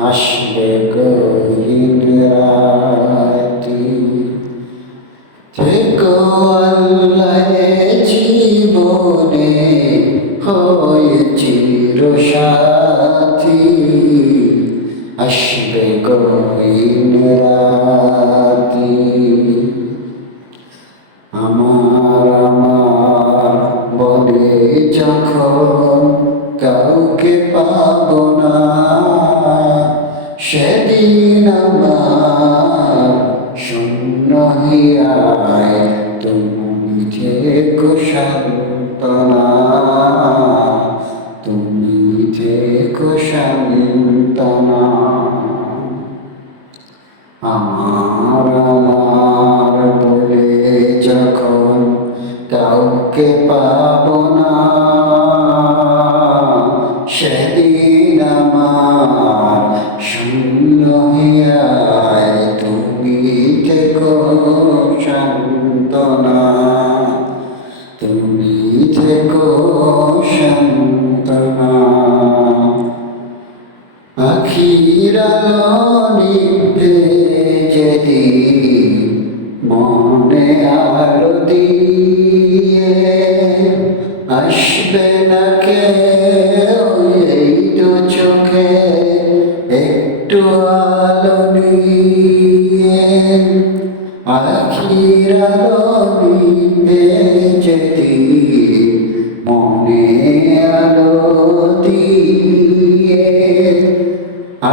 আসবে গহীন রাতি থেকো আল্লাহ জীবনে হয়ে চির সাথী আসবে গহীন রাতি। আমার থেকো আখির নিভে যদি মনে আলো দিয়ে। আসবে না কে এই দু চোখে, একটু আলো নিয়ে। আখির নিভে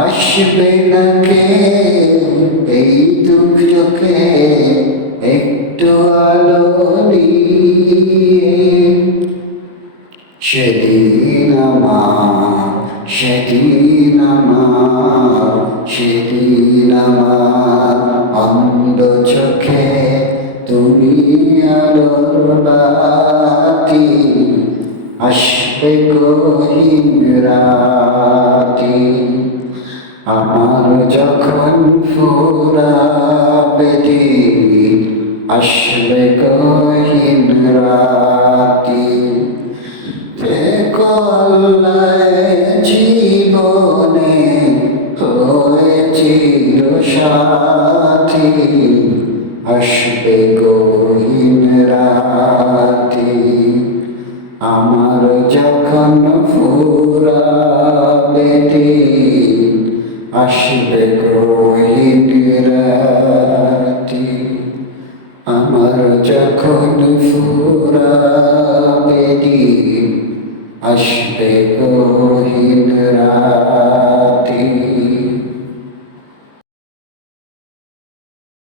আসবে না কে এই দুঃখ চোখে একটু আলো নিয়ে। সেদিন সেদিন সেদিন অন্ধ চোখে তুমি আলোর বাতি আসবে গহীন রাতি। আমার যখন ফুরাবে দিন আসবে কহিন রাতি জীবনে হয়েছি সাথী আসবে কহিন রাতি। আমার যখন ফুরাবে দিন আসবে গহির রাতি। আমার যখন ফুরাবে দিন আসবে